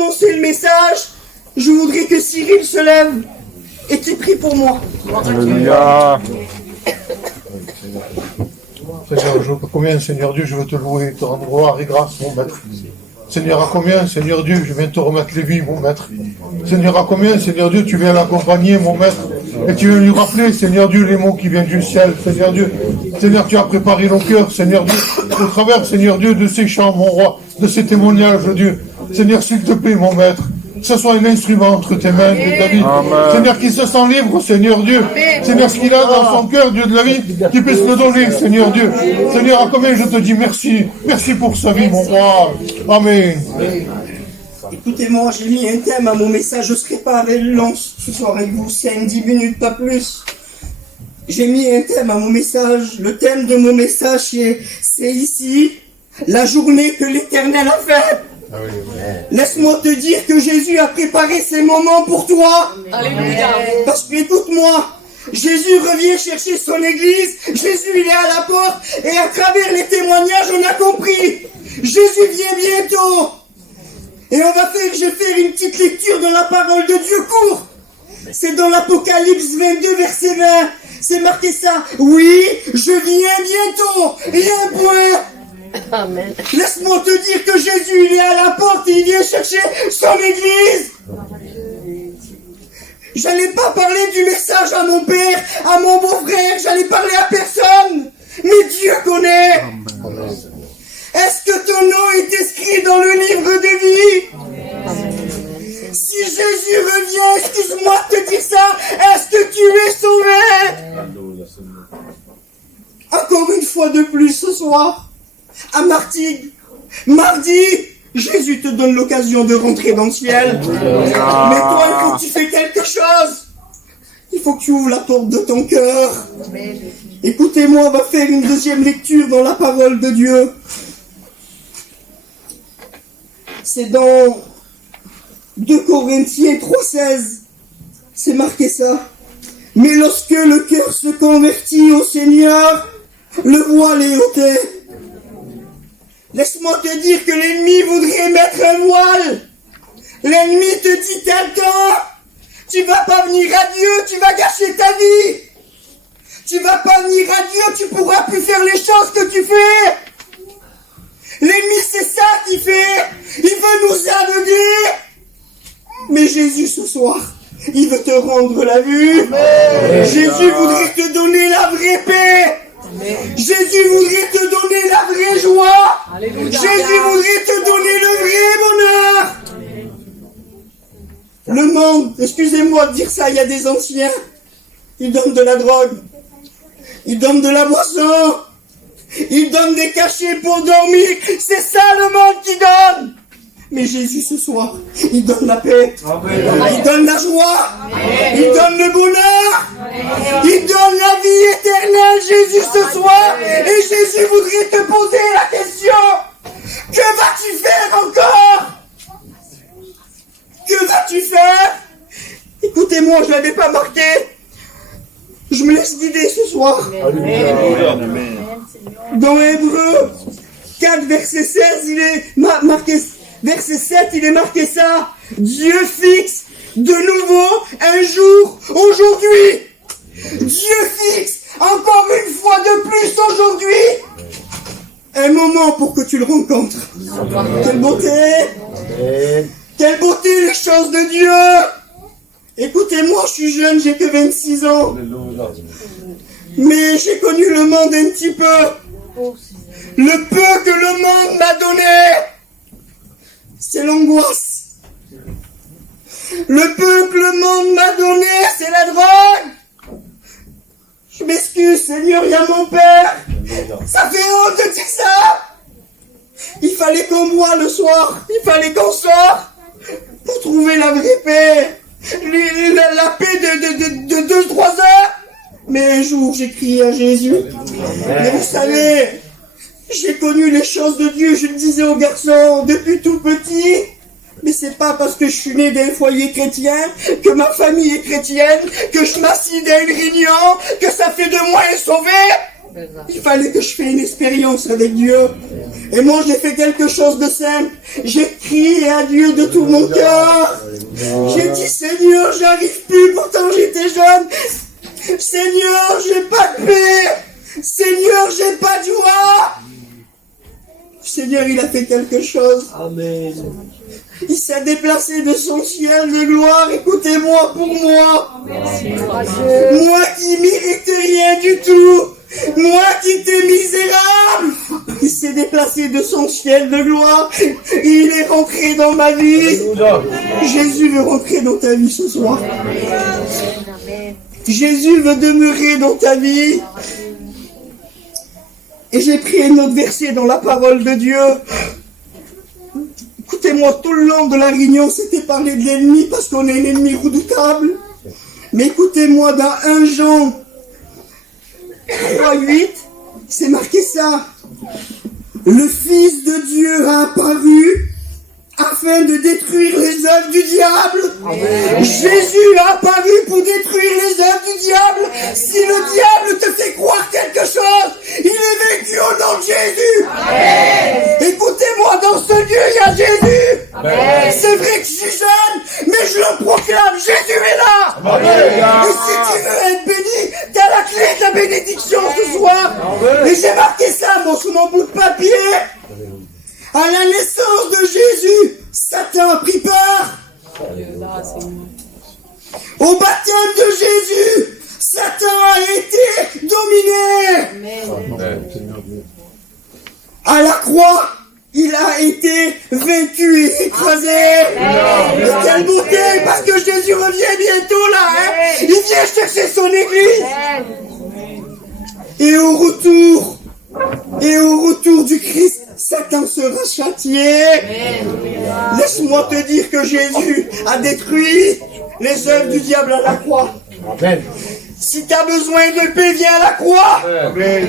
commencer le message, je voudrais que Cyril se lève et qu'il prie pour moi. Alléluia. Seigneur, je veux combien, Seigneur Dieu, je veux te louer, te rendre gloire et grâce, mon maître. Seigneur, à combien, Seigneur Dieu, je viens te remettre les vies, mon maître. Seigneur, à combien, Seigneur Dieu, tu viens l'accompagner, mon maître. Et tu viens lui rappeler, Seigneur Dieu, les mots qui viennent du ciel, Seigneur Dieu. Seigneur, tu as préparé nos cœurs, Seigneur Dieu, au travers, Seigneur Dieu, de ces chants, mon roi, de ces témoignages, Dieu. Seigneur, s'il te plaît, mon maître, que ce soit un instrument entre tes mains, Dieu de la vie. Amen. Seigneur, qu'il se sent libre, Seigneur Dieu. Seigneur, ce qu'il a dans son cœur, Dieu de la vie, qu'il puisse le donner, Seigneur Dieu. Seigneur, à combien je te dis merci. Merci pour sa vie, mon roi. Amen. Écoutez-moi, j'ai mis un thème à mon message, je ne serai pas avec long ce soir avec vous, 5-10 minutes, pas plus. J'ai mis un thème à mon message, le thème de mon message c'est ici, la journée que l'Éternel a faite. Laisse-moi te dire que Jésus a préparé ces moments pour toi. Alléluia. Parce que écoute-moi, Jésus revient chercher son église, Jésus il est à la porte, et à travers les témoignages on a compris, Jésus vient bientôt. Et je vais faire une petite lecture dans la parole de Dieu court. C'est dans l'Apocalypse 22, verset 20. C'est marqué ça. Oui, je viens bientôt. Et un point. Amen. Laisse-moi te dire que Jésus, il est à la porte et il vient chercher son église. J'allais pas parler du message à mon père, à mon beau-frère. J'allais parler à personne. Mais Dieu connaît. Est-ce que ton nom est inscrit dans le livre de vie? Si Jésus revient, excuse-moi de te dire ça, est-ce que tu es sauvé? Encore une fois de plus ce soir, à Martigues, mardi, Jésus te donne l'occasion de rentrer dans le ciel. Mais toi, il faut que tu fasses quelque chose. Il faut que tu ouvres la porte de ton cœur. Écoutez-moi, on va faire une deuxième lecture dans la parole de Dieu. C'est dans 2 Corinthiens 3,16. C'est marqué ça. Mais lorsque le cœur se convertit au Seigneur, le voile est ôté. Laisse-moi te dire que l'ennemi voudrait mettre un voile. L'ennemi te dit, t'as le temps. Tu vas pas venir à Dieu, tu vas gâcher ta vie. Tu vas pas venir à Dieu, tu pourras plus faire les choses que tu fais. L'ennemi, c'est ça qu'il fait. Il veut nous aveugler. Mais Jésus, ce soir, il veut te rendre la vue. Amen. Jésus voudrait te donner la vraie paix. Amen. Jésus voudrait te donner la vraie joie. Alléluia. Jésus voudrait te donner le vrai bonheur. Amen. Le monde, excusez-moi de dire ça, il y a des anciens. Ils donnent de la drogue. Ils donnent de la boisson. Il donne des cachets pour dormir. C'est ça le monde qui donne. Mais Jésus ce soir, il donne la paix. Amen. Il donne la joie. Amen. Il donne le bonheur. Amen. Il donne la vie éternelle, Jésus ce soir. Et Jésus voudrait te poser la question. Que vas-tu faire encore? Que vas-tu faire? Écoutez-moi, je ne l'avais pas marqué. Je me laisse guider ce soir. Amen. Dans Hébreux 4, verset 16, il est marqué, verset 7, il est marqué ça. Dieu fixe de nouveau un jour aujourd'hui. Dieu fixe encore une fois de plus aujourd'hui un moment pour que tu le rencontres. Quelle beauté! Quelle beauté les choses de Dieu! Écoutez-moi, je suis jeune, j'ai que 26 ans. Mais j'ai connu le monde un petit peu. Le peu que le monde m'a donné, c'est l'angoisse. Le peu que le monde m'a donné, c'est la drogue. Je m'excuse, Seigneur, il y a mon père. Ça fait honte de dire ça. Il fallait qu'on boit le soir. Il fallait qu'on sorte pour trouver la vraie paix. La paix de 2-3 heures. Mais un jour, j'ai crié à Jésus. Mais vous savez, j'ai connu les choses de Dieu, je le disais aux garçons, depuis tout petit. Mais c'est pas parce que je suis né d'un foyer chrétien, que ma famille est chrétienne, que je m'assis dans une réunion, que ça fait de moi un sauvé. Il fallait que je fasse une expérience avec Dieu. Et moi, j'ai fait quelque chose de simple. J'ai crié à Dieu de tout mon cœur. J'ai dit, Seigneur, j'arrive plus, pourtant j'étais jeune. Seigneur, j'ai pas de paix. Seigneur, j'ai pas de joie. Seigneur, il a fait quelque chose. Amen. Il s'est déplacé de son ciel de gloire, écoutez-moi, pour moi. Moi qui méritais rien du tout. Moi qui étais misérable. Il s'est déplacé de son ciel de gloire. Et il est rentré dans ma vie. Jésus veut rentrer dans ta vie ce soir. Jésus veut demeurer dans ta vie. Et j'ai pris un autre verset dans la parole de Dieu. Écoutez-moi, tout le long de la réunion, c'était parler de l'ennemi parce qu'on est un ennemi redoutable. Mais écoutez-moi, dans 1 Jean 3:8, c'est marqué ça. Le Fils de Dieu a apparu afin de détruire les œuvres du diable. Amen. Jésus a apparu pour détruire les œuvres du diable. Si le diable te fait croire quelque chose, il est vaincu au nom de Jésus. Amen. Écoutez-moi, dans ce lieu, il y a Jésus. Amen. C'est vrai que je suis jeune, mais je le proclame, Jésus est là. Amen. Et si tu veux être béni, tu as la clé de la bénédiction ce soir. Amen. Et j'ai marqué ça sur mon bout de papier. À la naissance de Jésus, Satan a pris peur. Au baptême de Jésus, Satan a été dominé. Amen. À la croix, il a été vaincu et écrasé. Mais quelle beauté, parce que Jésus revient bientôt là. Hein? Il vient chercher son église. Et au retour du Christ, Satan sera châtié. Laisse-moi te dire que Jésus a détruit les œuvres du diable à la croix. Amen. Si tu as besoin de paix, viens à la croix. Amen.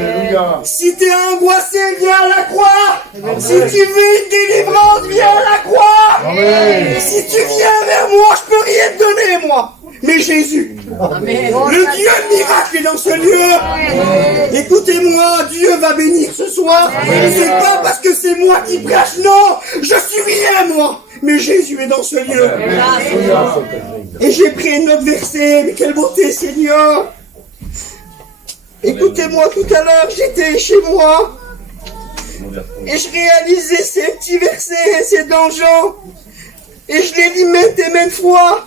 Si tu es angoissé, viens à la croix. Si tu veux une délivrance, viens à la croix. Amen. Si tu viens vers moi, je peux rien te donner, moi. Mais Jésus, Amen. Le Dieu de miracle est dans ce lieu. Amen. Écoutez-moi, Dieu va bénir ce soir. C'est pas parce que c'est moi qui prêche, non. Je suis rien, moi. Mais Jésus est dans ce lieu. Amen. Et j'ai pris un autre verset. Mais quelle beauté, Seigneur. Écoutez-moi, tout à l'heure, j'étais chez moi. Et je réalisais ces petits versets, c'est dans Jean. Et je l'ai dit maintes et maintes fois.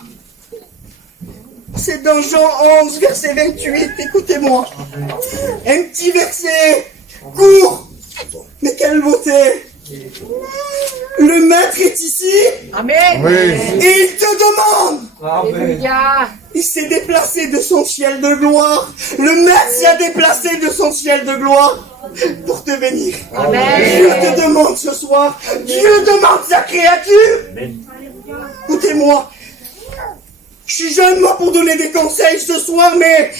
C'est dans Jean 11, verset 28. Écoutez-moi. Un petit verset court. Mais quelle beauté. Le maître est ici. Amen. Et il te demande. Amen. Il s'est déplacé de son ciel de gloire. Le maître s'est déplacé de son ciel de gloire pour te bénir. Amen. Dieu te demande ce soir. Dieu demande sa créature. Amen. Écoutez-moi. Je suis jeune, moi, pour donner des conseils ce soir, mais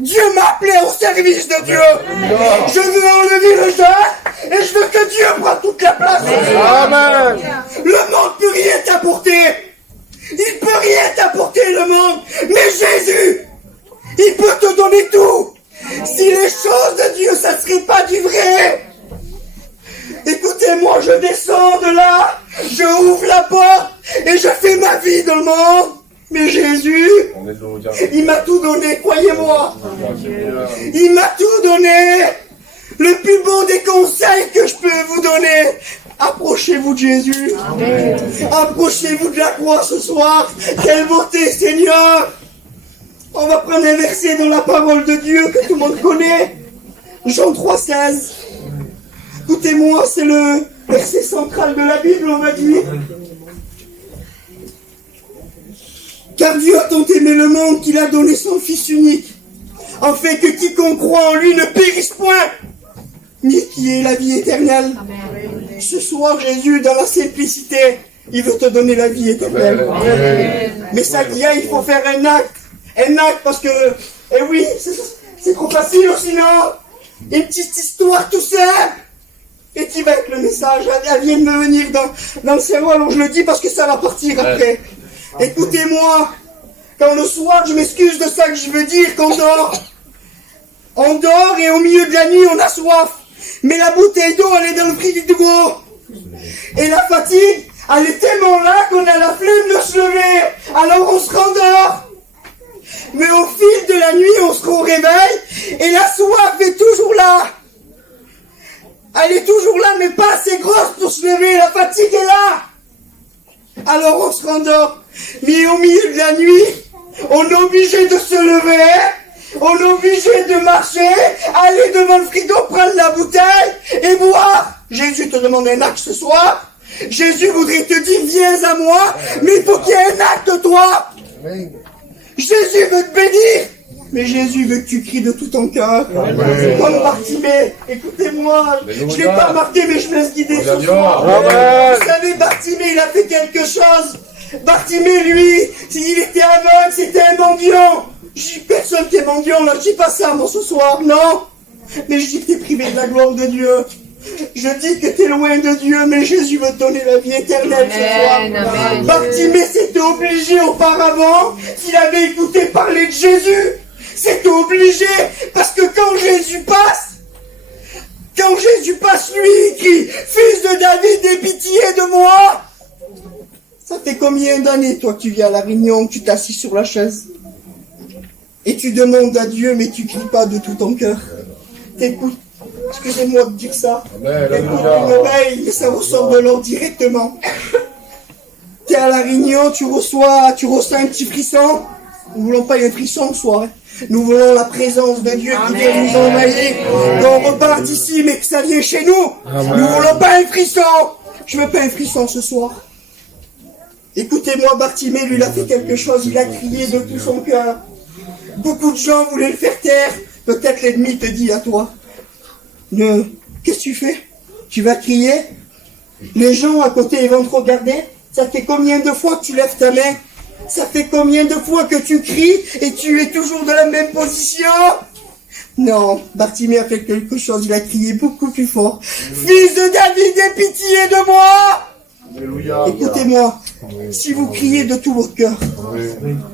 Dieu m'a appelé au service de Dieu. Je veux enlever le jeûne et je veux que Dieu prenne toute la place. Amen. Le monde ne peut rien t'apporter. Il ne peut rien t'apporter, le monde. Mais Jésus, il peut te donner tout. Si les choses de Dieu, ça ne serait pas du vrai. Écoutez-moi, je descends de là, je ouvre la porte et je fais ma vie dans le monde. Mais Jésus, il m'a tout donné, croyez-moi. Il m'a tout donné. Le plus beau des conseils que je peux vous donner. Approchez-vous de Jésus. Amen. Approchez-vous de la croix ce soir. Quelle beauté, Seigneur. On va prendre un verset dans la parole de Dieu que tout le monde connaît. Jean 3,16. Écoutez-moi, c'est le verset central de la Bible, on va dire. Car Dieu a tant aimé le monde qu'il a donné son Fils unique, afin que quiconque croit en lui ne périsse point, mais qui ait la vie éternelle. Amen. Ce soir, Jésus, dans la simplicité, il veut te donner la vie éternelle. Amen. Mais ça dit, il faut faire un acte. Un acte parce que, eh oui, c'est trop facile sinon. Une petite histoire tout simple. Et qui va être le message. Elle vient de me venir dans le cerveau, alors je le dis parce que ça va partir après. Écoutez-moi, quand le soir, je m'excuse de ça que je veux dire, qu'on dort, On dort et au milieu de la nuit, on a soif. Mais la bouteille d'eau, elle est dans le frigo. Et la fatigue, elle est tellement là qu'on a la flemme de se lever. Alors on se rendort. Mais au fil de la nuit, on se réveille et la soif est toujours là. Elle est toujours là, mais pas assez grosse pour se lever. La fatigue est là. Alors on se rendort. Mais au milieu de la nuit, on est obligé de se lever. On est obligé de marcher, aller devant le frigo, prendre la bouteille et boire. Jésus te demande un acte ce soir. Jésus voudrait te dire, viens à moi, mais il faut qu'il y ait un acte, toi. Jésus veut te bénir, mais Jésus veut que tu cries de tout ton cœur. Comme Bartimée, écoutez-moi, je ne l'ai pas marqué, mais je me laisse guider ce soir. Vous savez, Bartimée, il a fait quelque chose. Bartimée, lui, il était aveugle, c'était un mendiant. Je dis personne qui est mendiant, là, je dis pas ça, moi, ce soir, non. Mais je dis que t'es privé de la gloire de Dieu. Je dis que t'es loin de Dieu, mais Jésus veut te donner la vie éternelle ce soir. Bartimée s'était obligé auparavant, s'il avait écouté parler de Jésus, c'était obligé, parce que quand Jésus passe, lui, il crie, fils de David, aie pitié de moi. Ça fait combien d'années, toi, que tu viens à la réunion, que tu t'assis sur la chaise et tu demandes à Dieu, mais tu cries pas de tout ton cœur. T'écoutes, excusez-moi de dire ça. T'écoutes une oreille, mais ça ressort de l'or directement. T'es à la réunion, tu reçois un petit frisson. Nous voulons pas un frisson ce soir. Nous voulons la présence de Dieu qui vient nous envahir. Qu'on reparte ici, mais que ça vienne chez nous. Nous voulons pas un frisson. Je veux pas un frisson ce soir. Écoutez-moi, Bartimée, lui, il a fait quelque chose. Il a crié de tout son cœur. Beaucoup de gens voulaient le faire taire. Peut-être l'ennemi te dit à toi, qu'est-ce que tu fais? Tu vas crier? Les gens à côté, ils vont te regarder. Ça fait combien de fois que tu lèves ta main? Ça fait combien de fois que tu cries et tu es toujours dans la même position? Non, Bartimée a fait quelque chose. Il a crié beaucoup plus fort. Fils de David, aie pitié de moi! Écoutez-moi, si vous criez de tout votre cœur,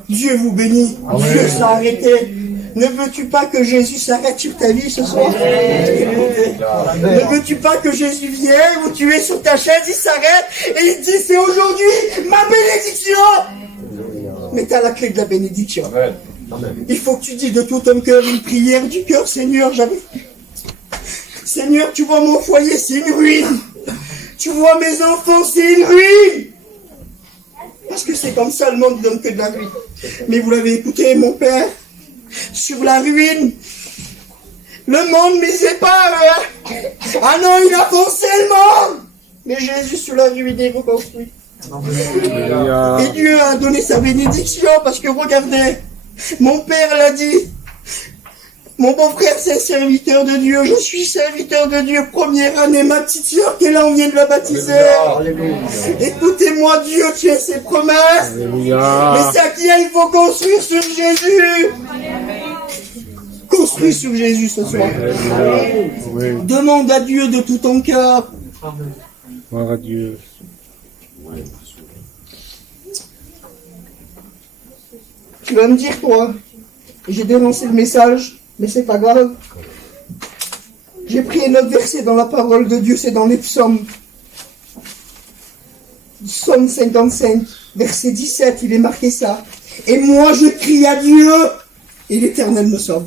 Dieu vous bénit, Dieu s'est arrêté. Ne veux-tu pas que Jésus s'arrête sur ta vie ce soir? Ne veux-tu pas que Jésus vienne, où tu es sur ta chaise, il s'arrête et il dit, c'est aujourd'hui ma bénédiction. Mais tu as la clé de la bénédiction. Il faut que tu dis de tout ton cœur une prière du cœur, Seigneur, Seigneur, tu vois mon foyer, c'est une ruine. Tu vois mes enfants, c'est une ruine. Parce que c'est comme ça, le monde ne donne que de la ruine. Mais vous l'avez écouté, mon père, sur la ruine, le monde ne misait pas. Ah non, il a foncé le monde. Mais Jésus, sur la ruine, il reconstruit. Et Dieu a donné sa bénédiction, parce que regardez, mon père l'a dit. Mon beau-frère, c'est un serviteur de Dieu. Je suis serviteur de Dieu. Première année, ma petite sœur qui est là, on vient de la baptiser. Écoutez-moi, Dieu tient ses promesses. Mais ça qui est, il faut construire sur Jésus. Construis sur Jésus ce soir. Demande à Dieu de tout ton cœur. Gloire à Dieu. Tu vas me dire, toi, j'ai dénoncé le message. Mais c'est pas grave. J'ai pris un autre verset dans la parole de Dieu, c'est dans les psaumes. Psaume 55, verset 17, il est marqué ça. Et moi je crie à Dieu, et l'Éternel me sauve.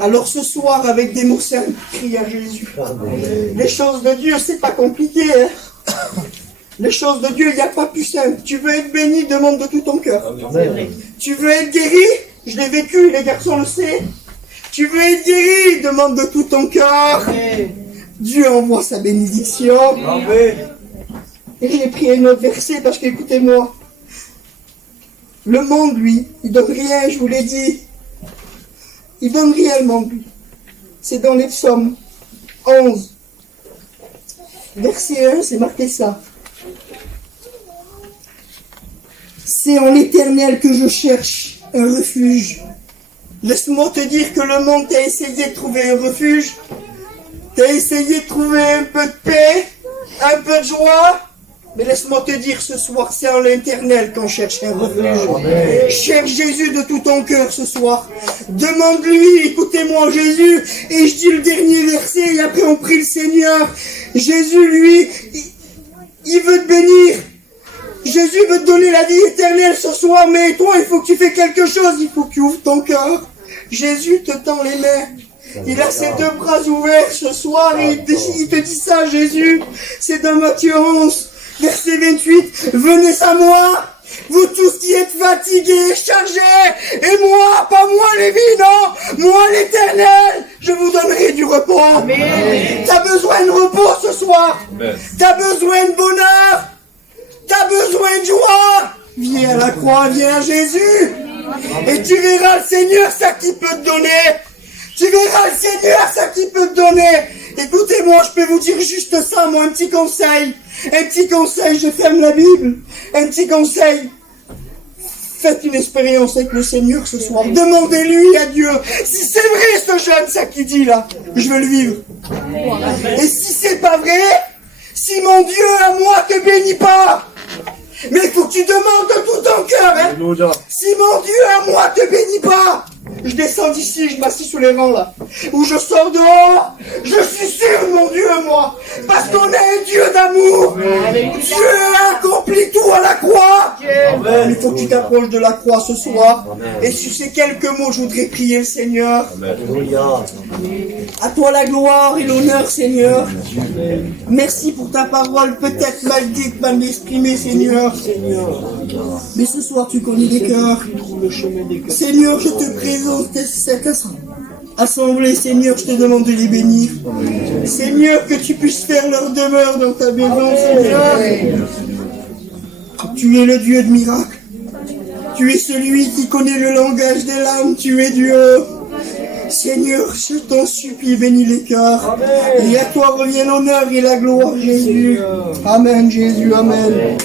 Alors ce soir, avec des mots simples, crie à Jésus. Les choses de Dieu, c'est pas compliqué. Hein. Les choses de Dieu, il n'y a pas plus simple. Tu veux être béni, demande de tout ton cœur. Tu veux être guéri? Je l'ai vécu, les garçons le savent. Tu veux être guéri, demande de tout ton cœur. Dieu envoie sa bénédiction. Et j'ai pris un autre verset parce qu'écoutez-moi. Le monde, lui, il donne rien, je vous l'ai dit. Il donne rien, le monde, lui. C'est dans les psaumes 11. Verset 1, c'est marqué ça. C'est en l'Éternel que je cherche un refuge. Laisse-moi te dire que le monde t'a essayé de trouver un refuge. T'as essayé de trouver un peu de paix, un peu de joie. Mais laisse-moi te dire ce soir, c'est en l'éternel qu'on cherche un refuge. Cherche Jésus de tout ton cœur ce soir. Demande-lui, écoutez-moi Jésus. Et je dis le dernier verset et après on prie le Seigneur. Jésus, lui, il veut te bénir. Jésus veut te donner la vie éternelle ce soir. Mais toi, il faut que tu fasses quelque chose. Il faut que tu ouvres ton cœur. Jésus te tend les mains. Il a ses deux bras ouverts ce soir et il te dit ça, Jésus. C'est dans Matthieu 11. Verset 28, venez à moi, vous tous qui êtes fatigués, chargés, et moi, pas moi Lévi, non, moi l'Éternel, je vous donnerai du repos. T'as besoin de repos ce soir, t'as besoin de bonheur, t'as besoin de joie. Viens à la croix, viens à Jésus, et tu verras le Seigneur, ça qui peut te donner. Tu verras le Seigneur, ça qui peut te donner. Écoutez-moi, je peux vous dire juste ça, moi, un petit conseil. Un petit conseil, je ferme la Bible. Un petit conseil. Faites une expérience avec le Seigneur ce soir. Demandez-lui à Dieu. Si c'est vrai ce jeune, ça qui dit là, je veux le vivre. Et si c'est pas vrai, si mon Dieu à moi te bénit pas, mais il faut que tu demandes de tout ton cœur, hein. Si mon Dieu à moi te bénit pas, je descends d'ici, je m'assis sous les rangs là. Ou je sors dehors, je suis sûr, mon Dieu à moi. Parce qu'on a un Dieu d'amour. Dieu a accompli tout à la croix. Il faut que tu t'approches de la croix ce soir. Et sur ces quelques mots, je voudrais prier le Seigneur. À toi la gloire et l'honneur, Seigneur. Merci pour ta parole, peut-être mal dite, mal exprimée, Seigneur. Mais ce soir, tu connais les cœurs. Seigneur, je te présente cette assemblée, Seigneur, je te demande de les bénir. Seigneur, que tu puisses faire leur demeure dans ta maison, Seigneur. Tu es le Dieu de miracles. Tu es celui qui connaît le langage des larmes. Tu es Dieu. Seigneur, je t'en supplie, bénis les cœurs. Et à toi revient l'honneur et la gloire, Jésus. Amen, Jésus, amen.